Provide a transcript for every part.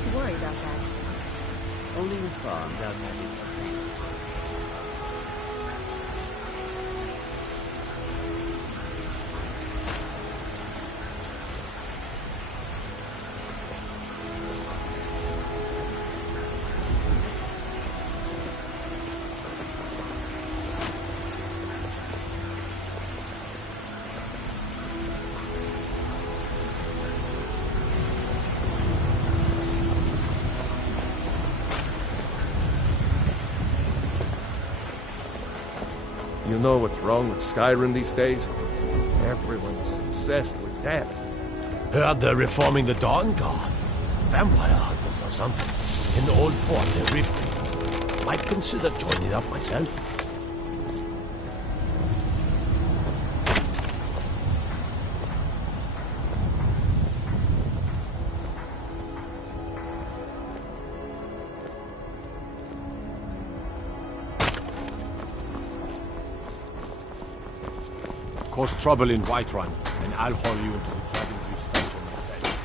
to worry about that. Only with fog does have its advantages. You know what's wrong with Skyrim these days? Everyone's obsessed with death. Heard they're reforming the Dawn Guard. Vampire hunters or something. In the old fort they're rifting. Might consider joining up myself. Cause trouble in Whiterun, and I'll haul you into the Dragon's Reach dungeon myself.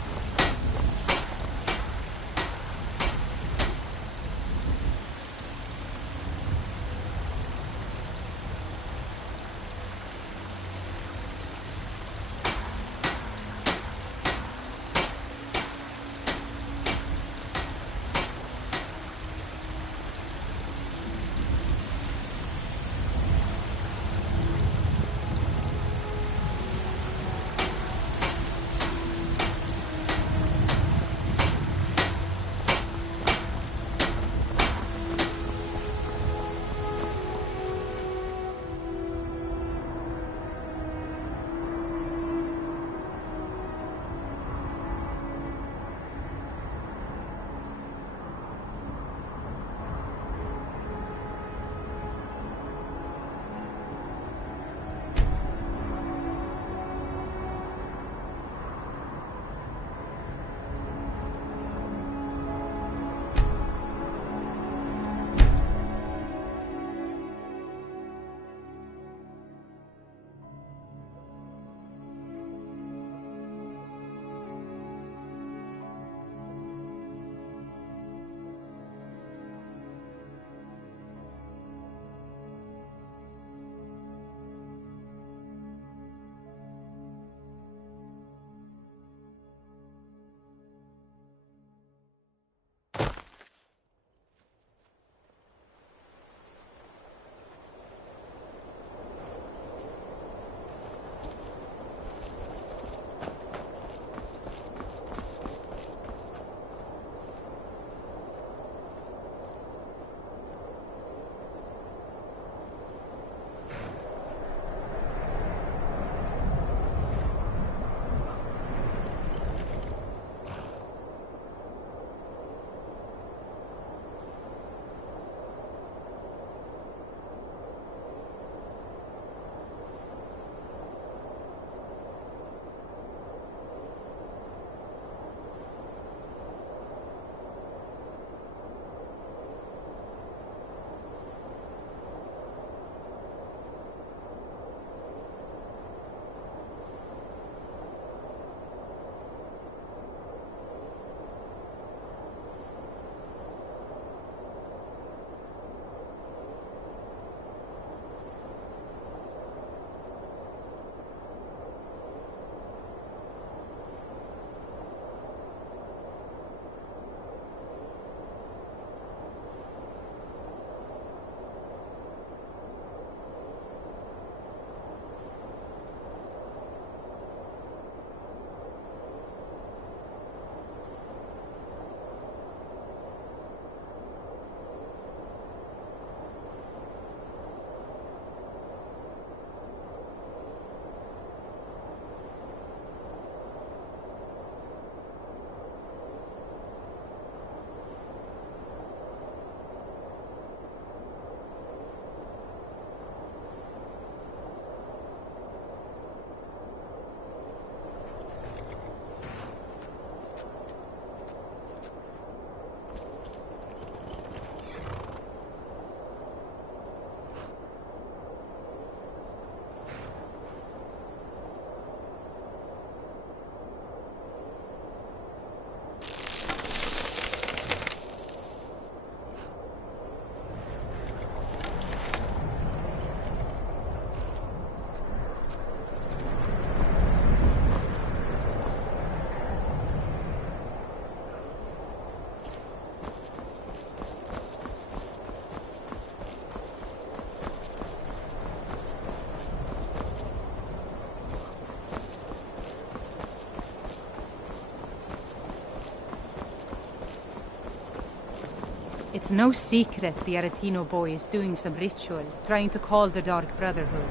It's no secret the Aretino boy is doing some ritual, trying to call the Dark Brotherhood.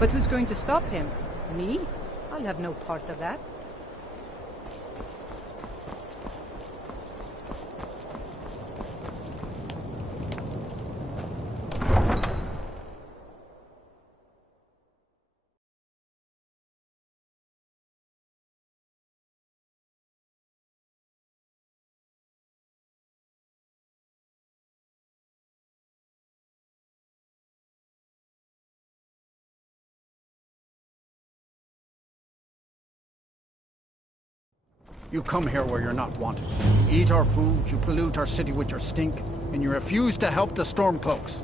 But who's going to stop him? Me? I'll have no part of that. You come here where you're not wanted. You eat our food, you pollute our city with your stink, and you refuse to help the Stormcloaks.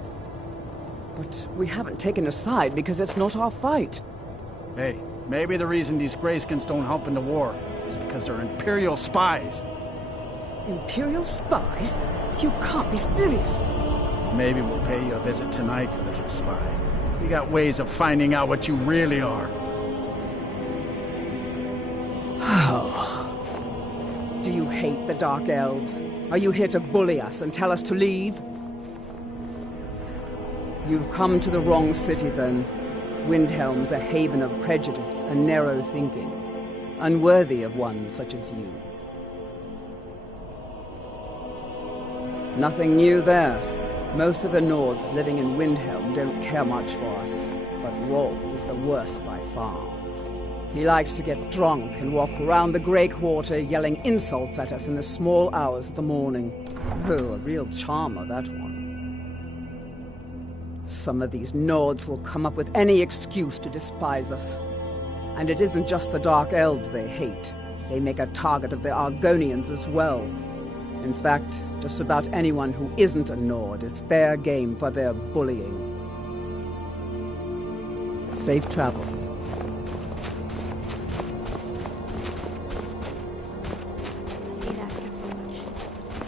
But we haven't taken a side because it's not our fight. Hey, maybe the reason these Greyskins don't help in the war is because they're Imperial spies. Imperial spies? You can't be serious. Maybe we'll pay you a visit tonight, little spy. We got ways of finding out what you really are. Do you hate the Dark Elves? Are you here to bully us and tell us to leave? You've come to the wrong city, then. Windhelm's a haven of prejudice and narrow thinking, unworthy of one such as you. Nothing new there. Most of the Nords living in Windhelm don't care much for us, but Rolf is the worst by far. He likes to get drunk and walk around the Grey Quarter yelling insults at us in the small hours of the morning. Oh, a real charmer, that one. Some of these Nords will come up with any excuse to despise us. And it isn't just the Dark Elves they hate. They make a target of the Argonians as well. In fact, just about anyone who isn't a Nord is fair game for their bullying. Safe travels.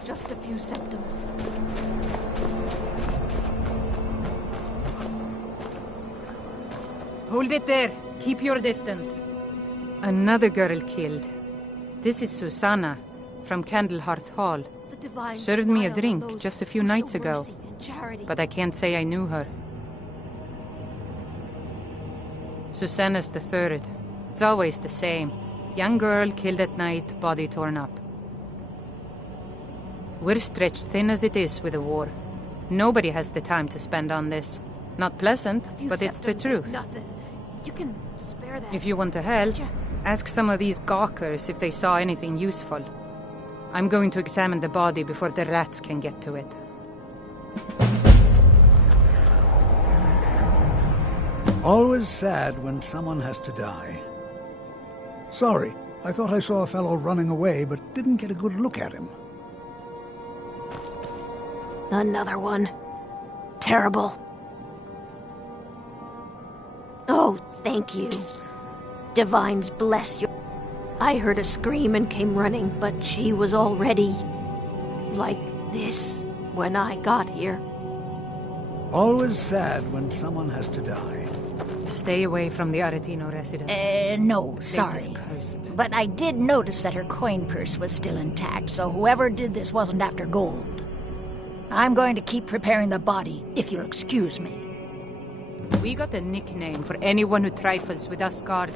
Just a few symptoms. Hold it there. Keep your distance. Another girl killed. This is Susanna, from Candlehearth Hall. Served me a drink just a few nights ago, but I can't say I knew her. Susanna's the third. It's always the same. Young girl killed at night, body torn up. We're stretched thin as it is with the war. Nobody has the time to spend on this. Not pleasant, but it's the truth. Nothing. You can spare that. If you want to help, ask some of these gawkers if they saw anything useful. I'm going to examine the body before the rats can get to it. Always sad when someone has to die. Sorry, I thought I saw a fellow running away, but didn't get a good look at him. Another one. Terrible. Oh, thank you. Divines bless you. I heard a scream and came running, but she was already like this when I got here. Always sad when someone has to die. Stay away from the Aretino residence. No, This sorry. is cursed. But I did notice that her coin purse was still intact, so whoever did this wasn't after gold. I'm going to keep preparing the body, if you'll excuse me. We got a nickname for anyone who trifles with us guards.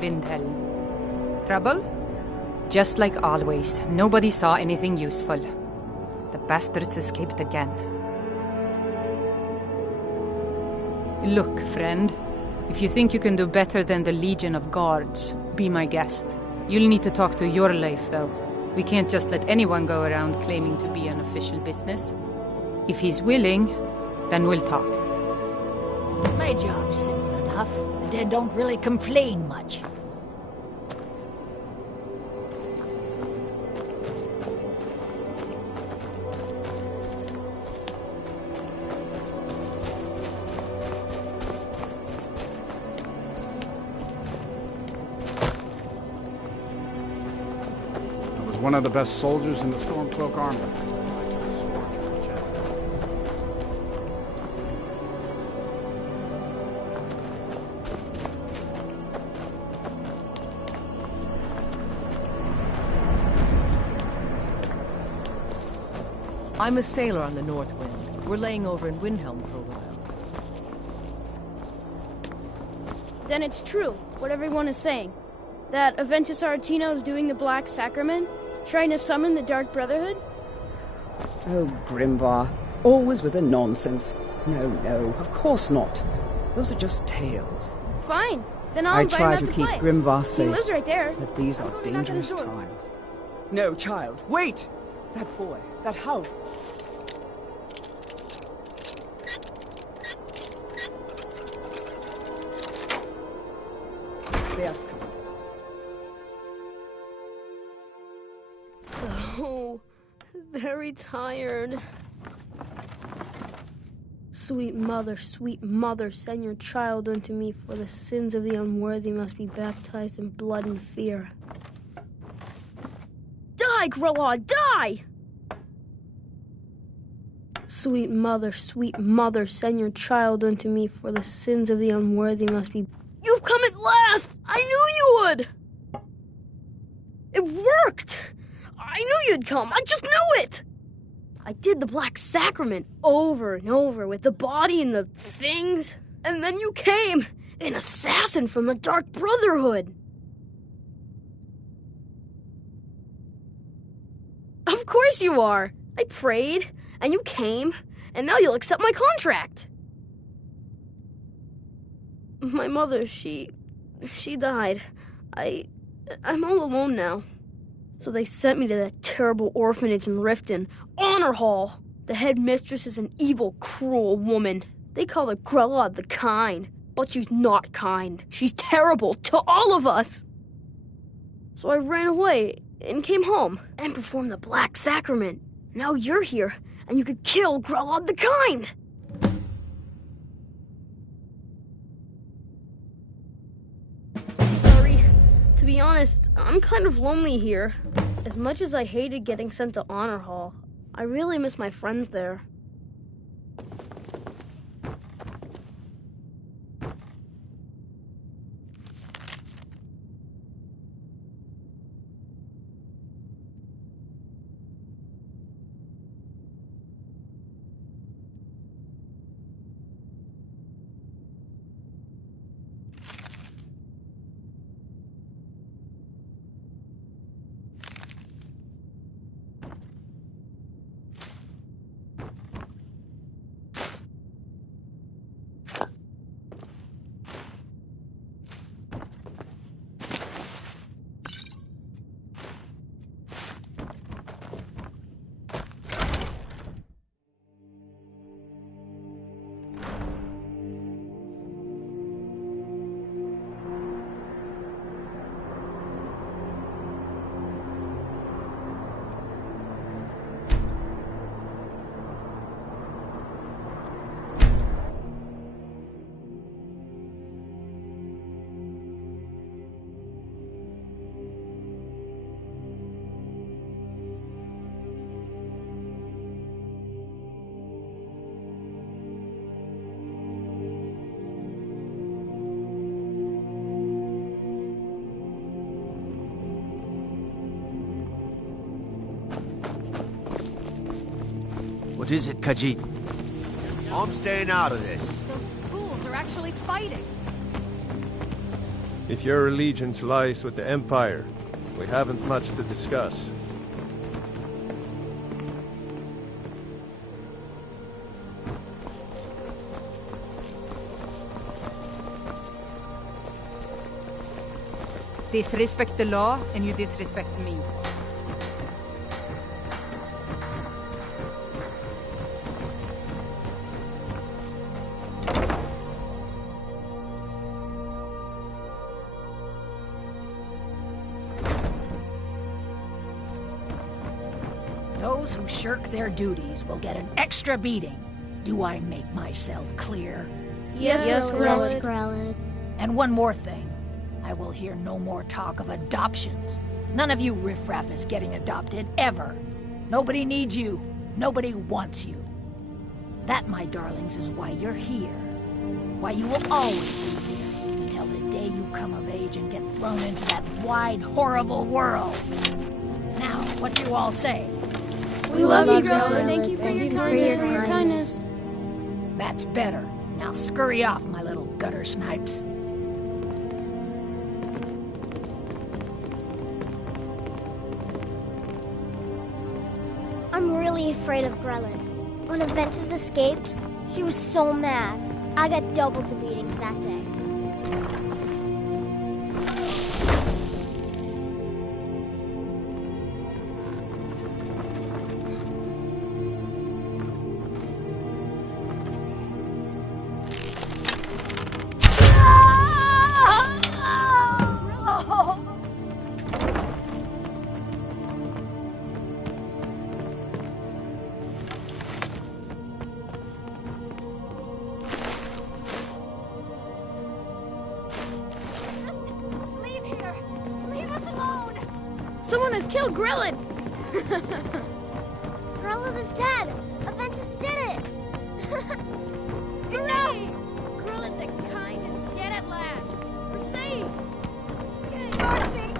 Windhelm. Trouble? Just like always, nobody saw anything useful. The bastards escaped again. Look, friend. If you think you can do better than the Legion of Guards, be my guest. You'll need to talk to your life, though. We can't just let anyone go around claiming to be an official business. If he's willing, then we'll talk. My job's simple enough. The dead don't really complain much. I was one of the best soldiers in the Stormcloak army. I took a sword to the chest. I'm a sailor on the North Wind. We're laying over in Windhelm for a while. Then it's true, what everyone is saying. That Aventus Aretino is doing the Black Sacrament, trying to summon the Dark Brotherhood? Oh, Grimvar. Always with the nonsense. No, of course not. Those are just tales. Fine, then I'll I invite him try out to to keep play. Grimvar safe. He lives right there. But these are I'll go knock on his dangerous door. times. No, child, wait! That boy, that house. They have come. So very tired. Sweet mother, send your child unto me, for the sins of the unworthy must be baptized in blood and fear. Die, Grelod, die! Sweet mother, send your child unto me, for the sins of the unworthy must be... You've come at last! I knew you would! It worked! I knew you'd come, I just knew it! I did the Black Sacrament over and over with the body and the things, and then you came, an assassin from the Dark Brotherhood. Of course you are. I prayed, and you came, and now you'll accept my contract. My mother, she died. I'm all alone now. So they sent me to that terrible orphanage in Riften, Honor Hall. The headmistress is an evil, cruel woman. They call her Grelod the Kind, but she's not kind. She's terrible to all of us. So I ran away and came home and performed the Black Sacrament. Now you're here, and you could kill Grelod the Kind. Sorry. To be honest, I'm kind of lonely here. As much as I hated getting sent to Honor Hall, I really miss my friends there. What is it, Khajiit? I'm staying out of this. Those fools are actually fighting. If your allegiance lies with the Empire, we haven't much to discuss. Disrespect the law, and you disrespect me. Those who shirk their duties will get an extra beating. Do I make myself clear? Yes, Grelod. And one more thing. I will hear no more talk of adoptions. None of you riffraff is getting adopted, ever. Nobody needs you. Nobody wants you. That, my darlings, is why you're here. Why you will always be here, until the day you come of age and get thrown into that wide, horrible world. Now, what you all say? We love you, Grella. Thank you for your kindness. That's better. Now scurry off, my little gutter snipes. I'm really afraid of Grelin. When Aventus escaped, she was so mad. I got double the beatings that day. Someone has killed Grelin! Grelin is dead! Aventus did it! Enough! Grelin the Kind is dead at last. We're safe! Yay, mercy!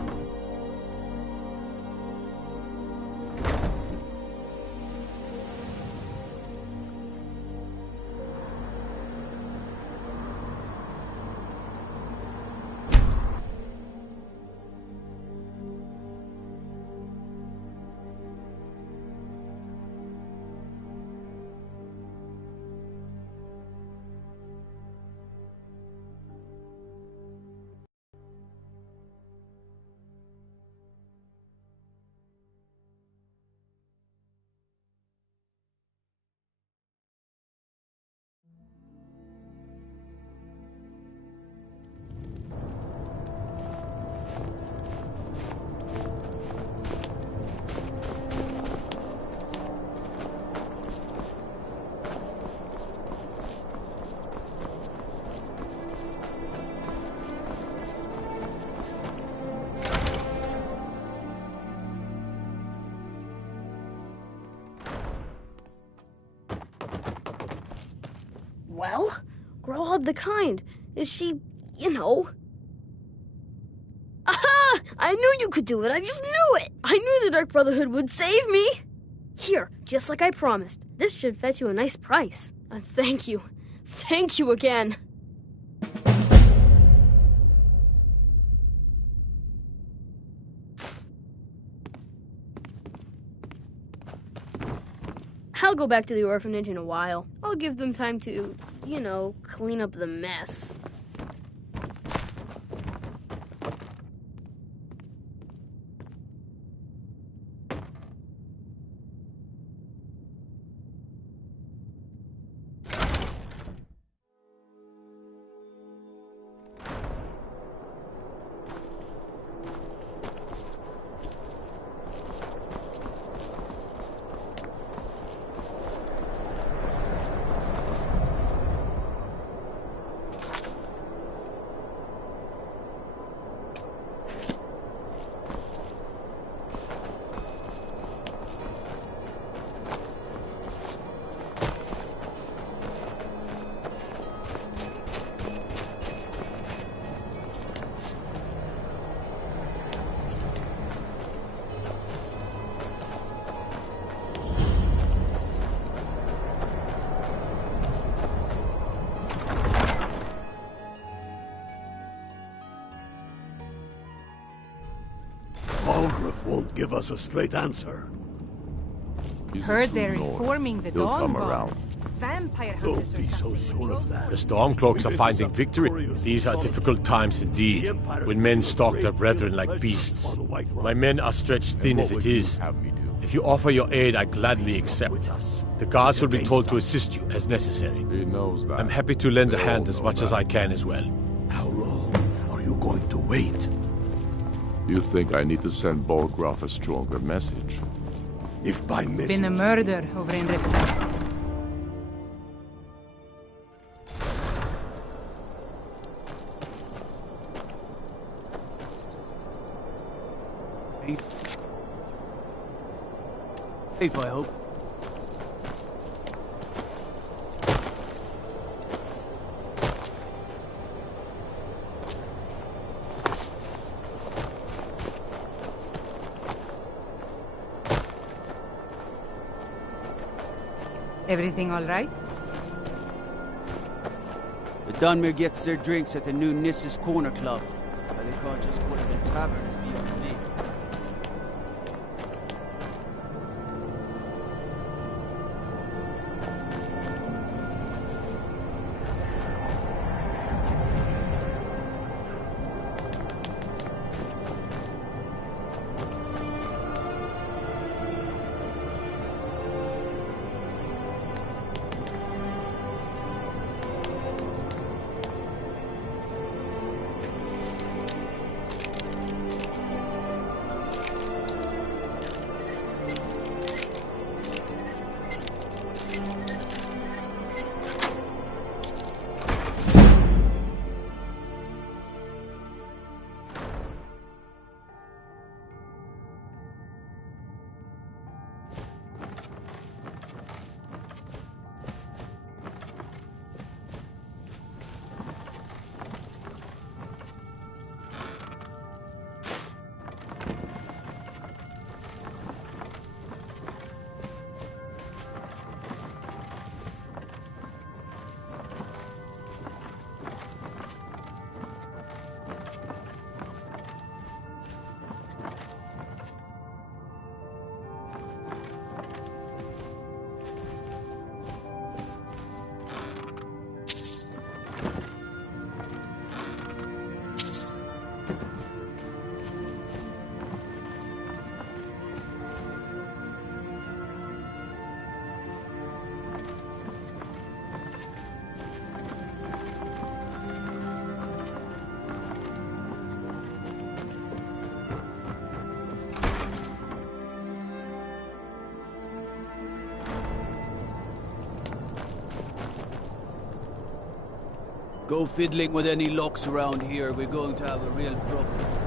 Well, Grelin the Kind, is she, you know... Aha! I knew you could do it, I just knew it! I knew the Dark Brotherhood would save me! Here, just like I promised, this should fetch you a nice price. And thank you. Thank you again. I'll go back to the orphanage in a while. I'll give them time to, you know, clean up the mess. Won't give us a straight answer. Heard they're reforming the He'll Dawn come Guard. around. Vampire Don't hunters or be so something. sure of that. The Stormcloaks are finding victory. These are difficult times indeed, when men stalk their brethren like beasts. My men are stretched thin as it is. If you offer your aid, I gladly accept. The guards will be told to assist you as necessary. He knows that. I'm happy to lend a hand as much as I can as well. How long are you going to wait? You think I need to send Bolgroth a stronger message? If by message... Been a murder over in Riften. Safe, I hope. Everything all right? The Dunmer gets their drinks at the new Nissa's Corner Club. But they can't just go to the taverns beyond me. Go fiddling with any locks around here, we're going to have a real problem.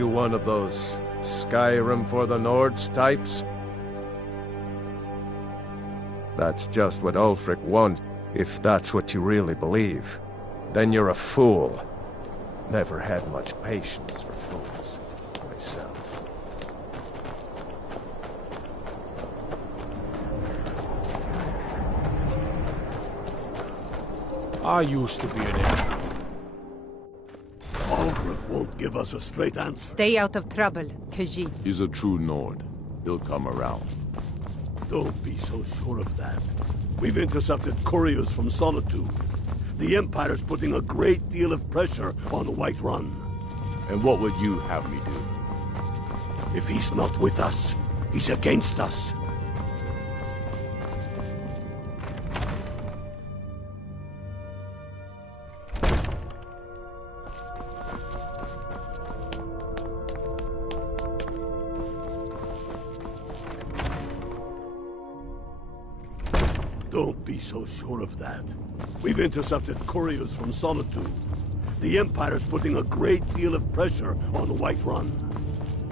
you one of those Skyrim for the Nords types? That's just what Ulfric wants, if that's what you really believe. Then you're a fool. Never had much patience for fools, myself. I used to be an idiot. Ulfric won't give us a straight answer. Stay out of trouble, Khajiit. He's a true Nord. He'll come around. Don't be so sure of that. We've intercepted couriers from Solitude. The Empire's putting a great deal of pressure on Whiterun. And what would you have me do? If he's not with us, he's against us. Don't be so sure of that. We've intercepted couriers from Solitude. The Empire's putting a great deal of pressure on Whiterun.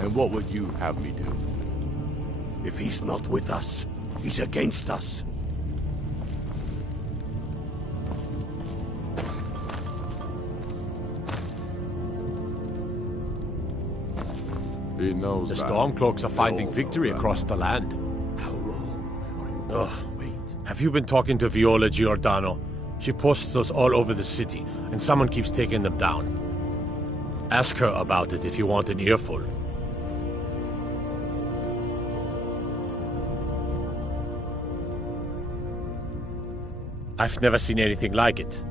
And what would you have me do? If he's not with us, he's against us. He knows The that. Stormcloaks are finding victory across the land. How long are you Ugh. going to wait? Have you been talking to Viola Giordano? She posts us all over the city, and someone keeps taking them down. Ask her about it if you want an earful. I've never seen anything like it.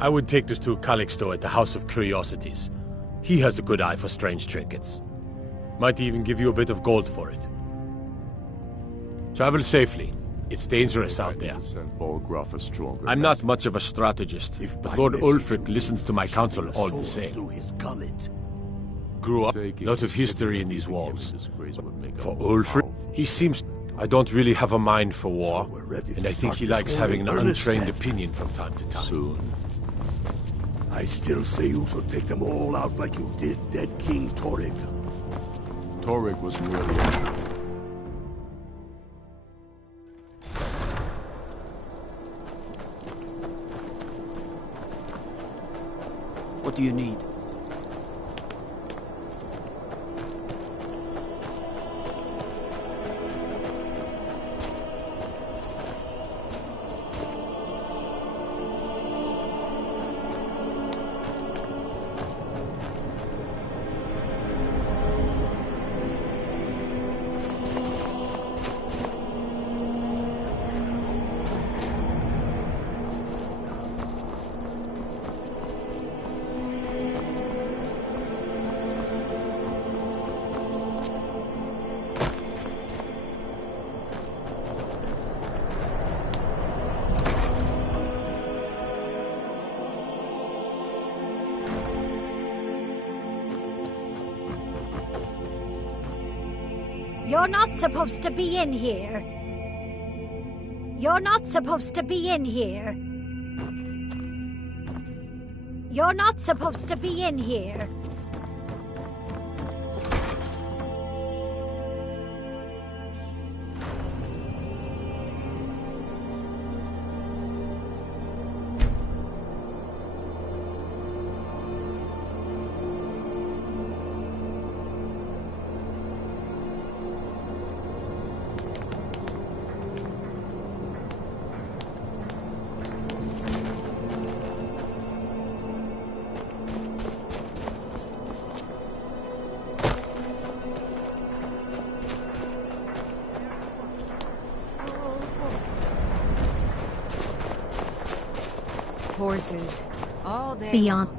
I would take this to Calixto at the House of Curiosities. He has a good eye for strange trinkets. Might even give you a bit of gold for it. Travel safely. It's dangerous out there. I'm not much of a strategist, but Lord Ulfric listens to my counsel all the same. Grew up, lot of history in these walls. For Ulfric, he seems... I don't really have a mind for war, and I think he likes having an untrained opinion from time to time. Soon. I still say you should take them all out like you did dead King Torrig. Torrig was merely... What do you need? You're not supposed to be in here. You're not supposed to be in here. You're not supposed to be in here. Horses. All day. Beyond.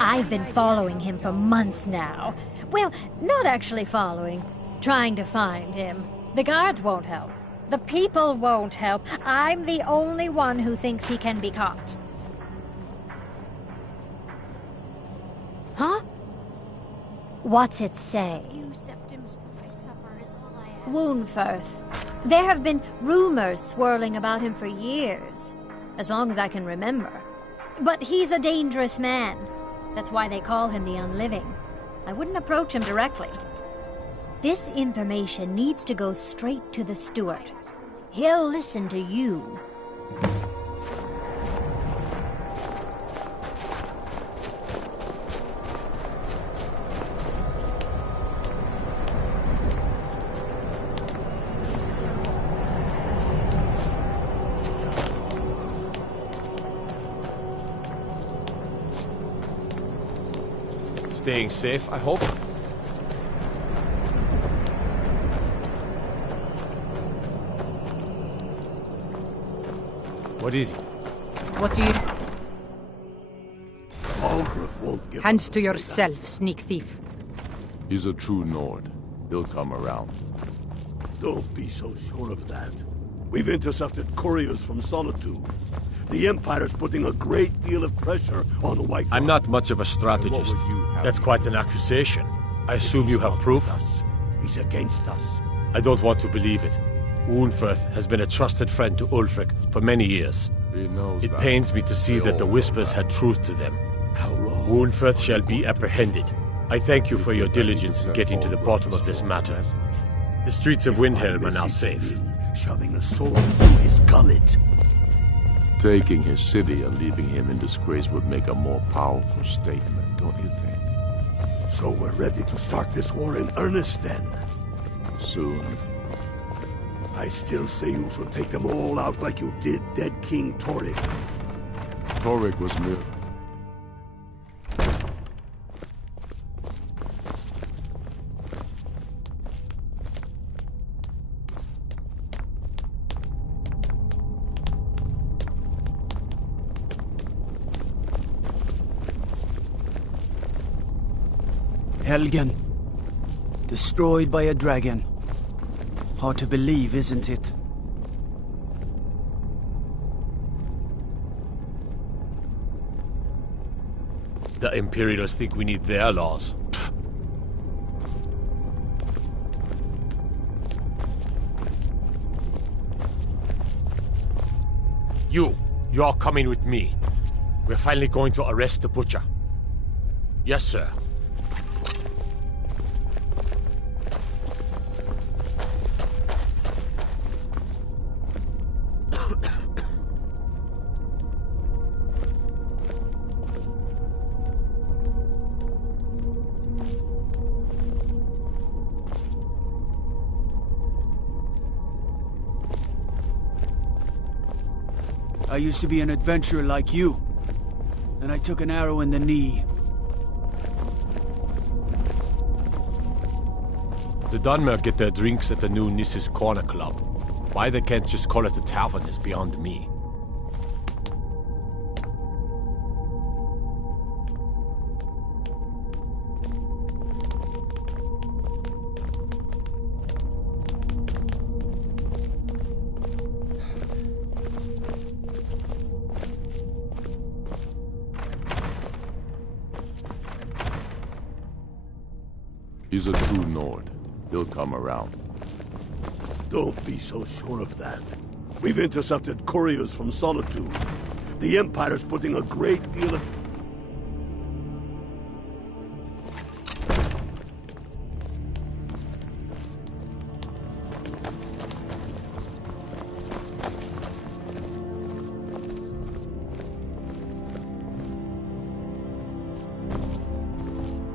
I've been following him for months now. Well, not actually following. Trying to find him. The guards won't help. The people won't help. I'm the only one who thinks he can be caught. Huh? What's it say? Woundfirth. There have been rumors swirling about him for years. As long as I can remember. But he's a dangerous man. That's why they call him the Unliving. I wouldn't approach him directly. This information needs to go straight to the steward. He'll listen to you. Staying safe, I hope. What is he? What do you... Algrif won't give Hands to yourself, sneak thief. He's a true Nord. He'll come around. Don't be so sure of that. We've intercepted couriers from Solitude. The Empire's putting a great deal of pressure on the White Guard. I'm not much of a strategist. That's quite an accusation. I assume you have proof? He's against us. I don't want to believe it. Unferth has been a trusted friend to Ulfric for many years. It pains me to see that the Whispers had truth to them. Unferth shall be apprehended. I thank you for your diligence in getting to the bottom of this matter. The streets of Windhelm are now safe. Shoving a sword through his gullet. Taking his city and leaving him in disgrace would make a more powerful statement, don't you think? So we're ready to start this war in earnest then? Soon. I still say you should take them all out like you did dead King Torrik. Torrik was mere... Helgen. Destroyed by a dragon. Hard to believe, isn't it? The Imperials think we need their laws. You're coming with me. We're finally going to arrest the butcher. Yes, sir. I used to be an adventurer like you. Then I took an arrow in the knee. The Dunmer get their drinks at the new Nis's Corner Club. Why they can't just call it a tavern is beyond me. He's a true Nord. He'll come around. Don't be so sure of that. We've intercepted couriers from Solitude. The Empire's putting a great deal of...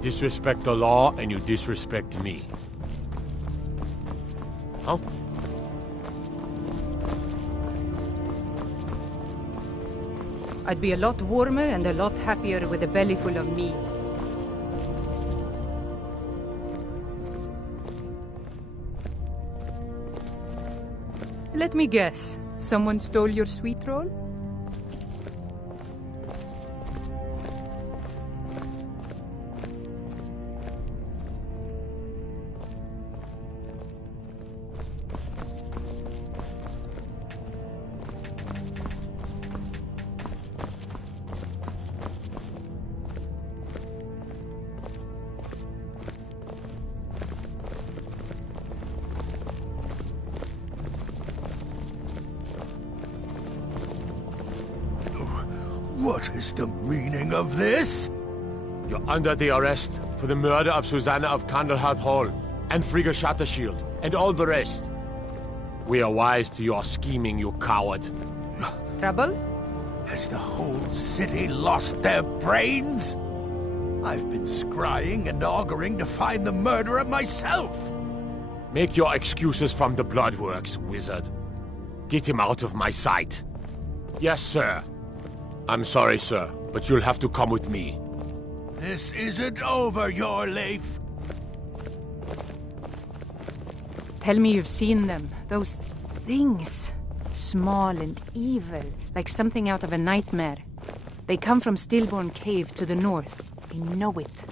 Disrespect the law, and you disrespect me. Huh? I'd be a lot warmer and a lot happier with a belly full of meat. Let me guess. Someone stole your sweet roll? What is the meaning of this? You're under the arrest for the murder of Susanna of Candlehearth Hall, and Frigga Shattershield, and all the rest. We are wise to your scheming, you coward. Trouble? Has the whole city lost their brains? I've been scrying and auguring to find the murderer myself. Make your excuses from the Bloodworks, wizard. Get him out of my sight. Yes, sir. I'm sorry, sir, but you'll have to come with me. This isn't over, your Leif. Tell me you've seen them. Those things. Small and evil, like something out of a nightmare. They come from Stillborn Cave to the north. I know it.